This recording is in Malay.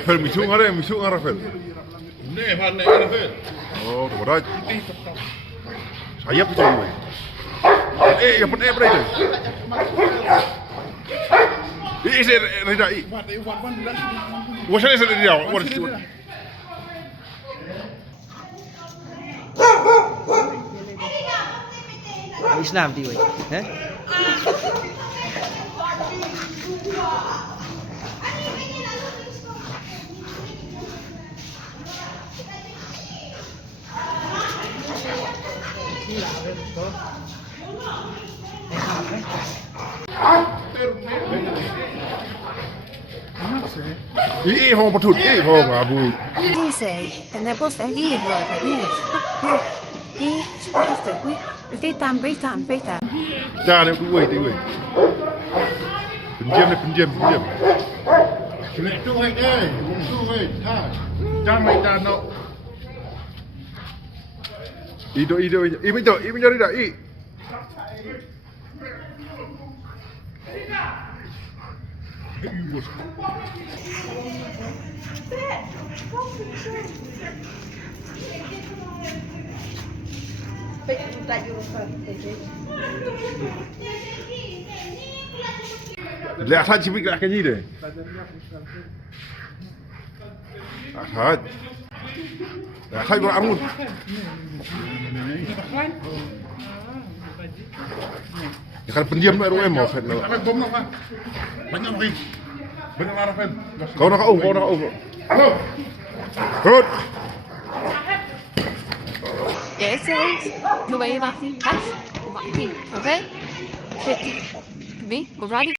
Rafael misuk ngah Rafael. Nih, Rafael. Oh, berat. Sayap itu gue. Yang penting apa itu? Ini reda. Wasanya sedih dia. Islam đi vậy, hả? Hong patut, Hong abu. Dice, tenemos aquí Beta. Cha này cũng quỳ, Penjam. Sulit tu hai deh, tu hai. Ha. Jangan dah nak. Ido, nyari dah, Lihat saja cipik lah kini deh. Lihat gua amun. Ya kan pendiam nak ROM mau Fed. Ada bom nak, banyak lagi. Banyak lah Rafael. Kau nak Halo. Good. Yes, you may have to pass. Okay? 50. Me, we're ready.